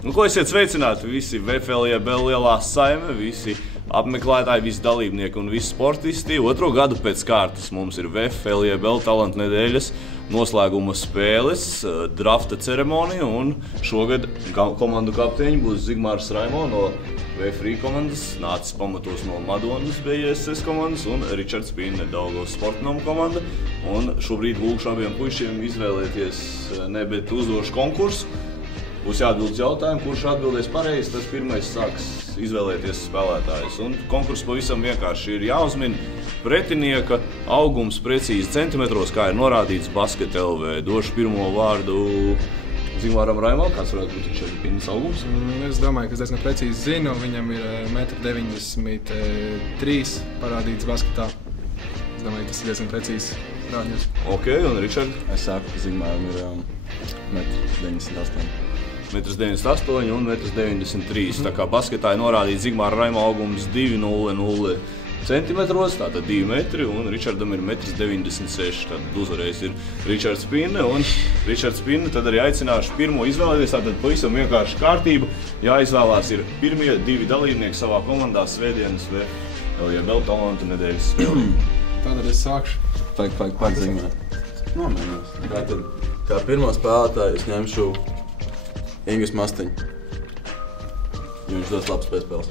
Nu, ko esiet sveicināti visi VFLJBL lielā saime, visi apmeklētāji, visi dalībnieki un visi sportisti. Otro gadu pēc kārtas mums ir VFLJBL talantu nedēļas noslēguma spēles, drafta ceremonija, un šogad komandu kapteiņi būs Zigmārs Raimo no VFRI komandas, nācis pamatos no Madonas BJSS komandas, un Ričards Pinne Daugavas Sportnoma komanda. Un šobrīd lūkšu abiem puišiem izvēlēties bet uzdošu konkursu. Būs jāatbild jautājumu, kurš atbildēs pareizi, tas pirmais sāks izvēlēties spēlētājus. Un konkurss pavisam vienkārši ir jāuzmin pretinieka augums precīzi centimetros, kā ir norādīts Basket LV. Došu pirmo vārdu Zigmāram Raimam, kāds varētu būt Ričarda Pinnes augums? Es domāju, ka es diezgan precīzi zinu, viņam ir 1,93 m parādīts basketā. Es domāju, ka tas ir diezgan precīzi rādījums. Ok, un Ričard? Es saku, ka Zigmāram ir 1,98 m. 1,98 m un 1,93 m. Tā kā basketā ir norādīts Zigmāra Raima augums 2,00 cm, tātad 2 metri, un Ričardam ir 1,96 m. Tātad uzvarējis ir Ričards Pinne, un Ričards Pinne tad arī aicināšu pirmo izvēlēties, tātad pavisam vienkārši kārtība. Jāizvēlās ir pirmie divi dalībnieki savā komandā svētdienas VFLJBL talantu nedēļas spēlē. Tātad es sākšu. Pak Zigmār. Nomēnos. Tātad, kā pirmo spēlētāju es ņemšu Ingris Mastiņu, jo viņš dos labs pēcspēles.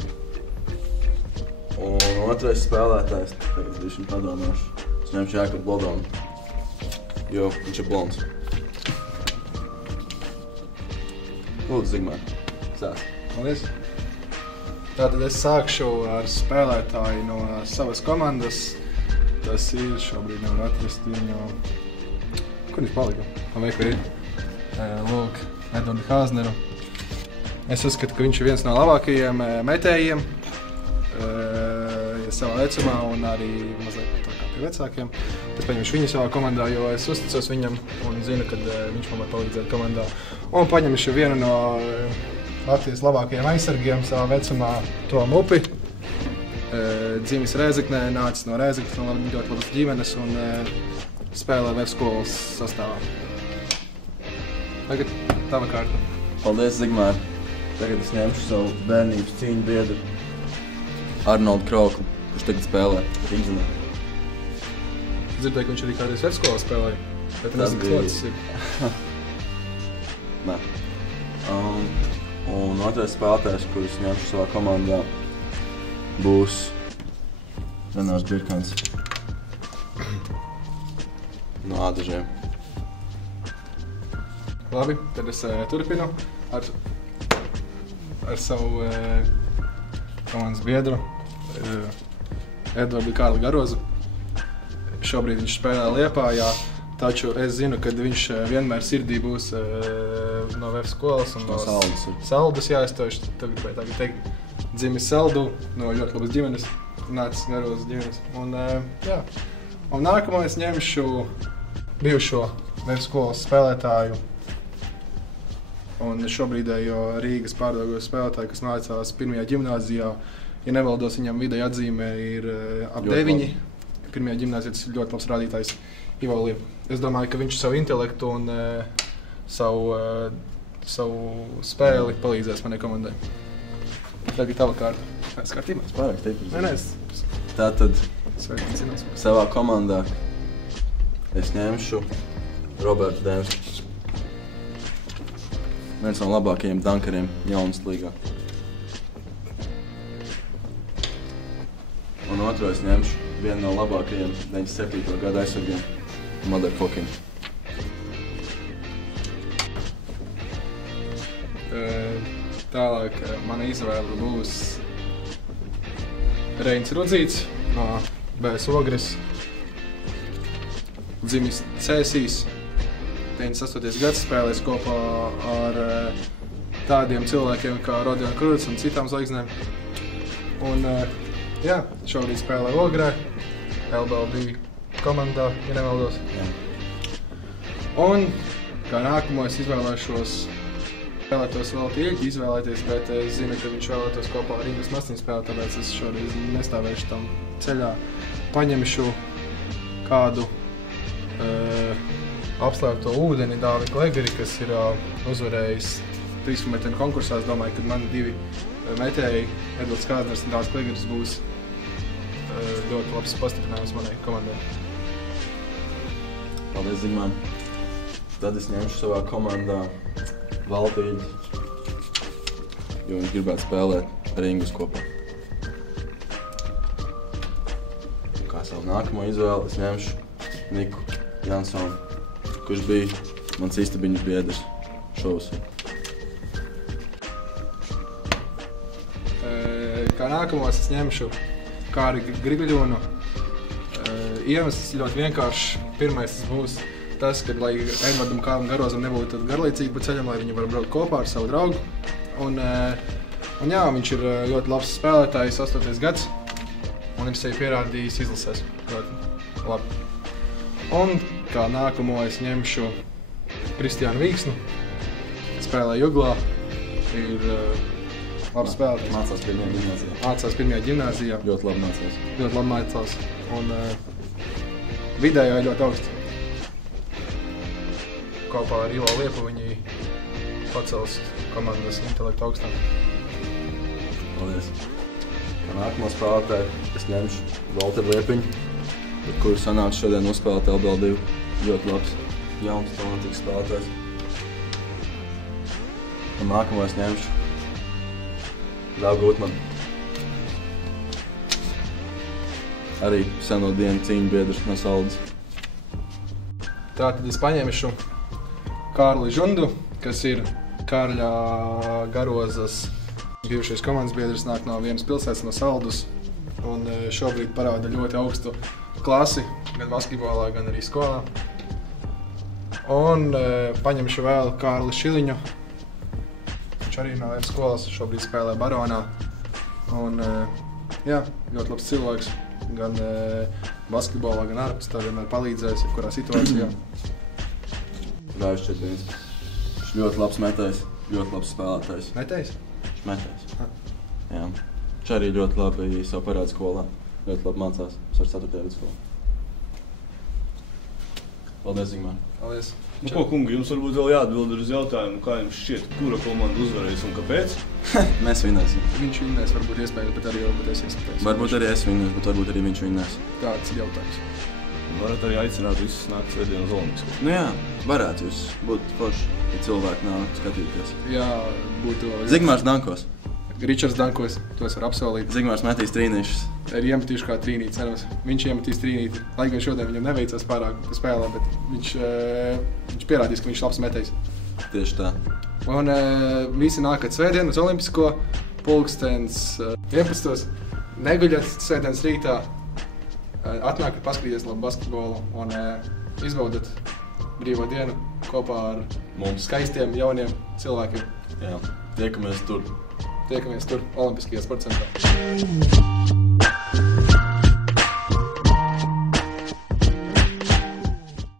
Un otrais spēlētājs, tagad viņš padomāšu, es ņemšu Jākabu Blodonu, jo viņš ir blonds. Lūdzu, Zigmār, sāc. Paldies. Tātad es sākšu ar spēlētāju no savas komandas. Tas ir, šobrīd nevar atrast viņu... Kur viņš palika? VFRI. Lūk. Edvardu Hāzneru. Es uzskatu, ka viņš ir viens no labākajiem metējiem savā vecumā un arī mazliet tā kā pie vecākiem. Es paņemšu viņu savā komandā, jo es uzticos viņam un zinu, ka viņš man var palīdzēt komandā. Un paņemšu vienu no Latvijas labākajiem aizsargiem savā vecumā, Tomu Upi. Dzimis Rēzeknē, nācis no Rēzeknes, no ļoti labas ģimenes un spēlē VF-skolas sastāvā. Tagad tava kārta. Paldies, Zigmār. Tagad es ņemšu savu bērnības cīņu biedru Arnoldu Kroku, kurš tagad spēlē Rīgzenē. Dzirdēju, ka viņš arī kādreiz VF-skolā spēlēja, bet nezinu, kas otrs ir. Nē. Un otrais spēlētājs, kurus ņemšu savā komandā, būs Renārs Birkans no Ādažiem. Labi, tad es turpinu ar savu komandas biedru Edvardu Kārli Garozu. Šobrīd viņš spēlē Liepājā, taču es zinu, ka viņš vienmēr sirdī būs no VF-skolas un no Saldus. Jā, es to tagad teikt. Dzimis Saldu, no ļoti labas ģimenes, nācis Garozas ģimenes. Un nākamo es ņemšu bijušo VF-skolas spēlētāju un šobrīdējo Rīgas Pārdaugavas spēlētāju, kas mācās pirmajā ģimnāzijā. Ja nevaldos, viņam vidēja atzīmē ir ap 9. Pirmajā ģimnāzijā tas ir ļoti labs rādītājs Ivo Liepa. Es domāju, ka viņš savu intelektu un savu spēli palīdzēs manai komandai. Tagad tava kārta. Es kārtībā? Es pārāk stiprs. Nē. Tātad Sveicinās. savā komandā es ņemšu Robertu Dēmsku. Viens no labākajiem dankariem jaunas līgā. Un otro es ņemšu vienu no labākajiem 97. gada aizsargiem, Mother Fokin. Tālāk mana izvēle būs Reinis Rudzīts no BS Ogres. Dzimis Cēsīs. 98. gads spēlēs kopā ar tādiem cilvēkiem kā Rodion Kruds un citām zvaigznēm. Un šobrīd spēlē Ogrē, LBL2 komandā, ja nevaldos. Un kā nākamo es izvēlēšos, vēlētos vēl Ilģi izvēlēties, bet es zinu, ka viņš vēlētos kopā ar Ingris Mastiņu spēlēt, tāpēc es šoreiz nestāvēšu tam ceļā. Paņemšu kādu apslēpto ūdeni Dāvi Klegeri, kas ir uzvarējis 3 metienu konkursā. Es domāju, ka mani 2 metēji, Edvards Kāzners un Dāvis Klegeris, būs ļoti labs pastiprinājums manai komandai. Paldies, Zigmār. Tad es ņemšu savā komandā Valtīģi, jo viņš gribētu spēlēt ar Ingus kopā. Kā savu nākamo izvēli es ņemšu Niku Jansonu, kurš bija mans istabiņu biedrs šovasarā. Kā nākamos es ņemšu Kāri Grigaļonu. Iemesls ļoti vienkārši. Pirmais tas būs tas, ka, lai Edvardam Kāvam Garozam nebūtu garlaicīgi pa ceļam, lai viņi var braukt kopā ar savu draugu. Un jā, viņš ir ļoti labs spēlētājs, 8. gads, un ir sevi pierādījis izlasēs. Ļoti labi. Un kā nākamo es ņemšu Kristiānu Vīksnu, spēlē Juglā, ir labs spēlētājs. Mācās pirmajā ģimnāzijā. Mācās pirmajā ģimnāzijā. Ļoti labi mācās. Ļoti labi mācās. Un vidējā ir ļoti augsts. Kopā ar Ivo Liepu viņi pacels komandas intelektu augstāk. Paldies. Kā nākamo spēlētāju es ņemšu Valteru Liepiņu, ar kuru sanāca šodien uzspēlēt LBL2. Ļoti labs, jauns, talantīgs spēlētājs. Un nākamo es ņemšu Dāvu Gutmanu. Arī seno dienu cīņu biedrs no Saldas. Tātad es paņemšu Kārli Žundu, kas ir Kārļa Garozas bijušais komandas biedrs, nāk no vienas pilsētas, no Saldus. Un šobrīd parāda ļoti augstu klasi, gan basketbolā, gan arī skolā. Un paņemšu vēl Kārli Šiliņu. Viņš arī no skolas šobrīd spēlē Baronā. Un jā, ļoti labs cilvēks. Gan basketbolā, gan ārpus tā vienmēr palīdzēs, jebkurā situācijā. Rāvis Četviens. Viņš ļoti labs metējs, ļoti labs spēlētājs. Metējs? Viņš metējs. Jā. Viņš arī ļoti labi savu parāda skolā. Ļoti labi mācās ar 4. vidusskolā. Paldies, Zigmār. Paldies. Nu, ko, kungi, jums varbūt vēl jāatbild uz jautājumu, kā jums šķiet, kura komanda uzvarēs un kāpēc? Mēs vinnēsim. Viņš vinnēs, varbūt iespējams, bet arī varbūt es iespējams. Varbūt arī es vinnēs, bet varbūt arī viņš vinnēs. Tāds ir jautājums. Varat arī aicināt visus nākt svētdien uz Olimpisko. Nu jā, varētu jūs būt forši, ja cilvēki nāk skatīties. Jā, būtu... Zigmārs dankos. Ričards dankos, to es varu apsolīt. Zigmārs metīs trīnīšus. Ir iemetījuši kā trīnīti, cerams. Viņš iemetīs trīnīti. Lai gan šodien viņam neveicās pārāk spēlē, bet viņš pierādīs, ka viņš labs metējs. Tieši tā. Un visi nākat svētdien uz Olimpisko, pulkstens 11. Neguļat svētdienas rītā. Atnākat paskatīties labu basketbolu un izbaudat brīvo dienu kopā ar mums skaistiem, jauniem cilvēkiem. Jā, tiekamies tur. Tiekamies tur, Olimpiskajā sporta centrā.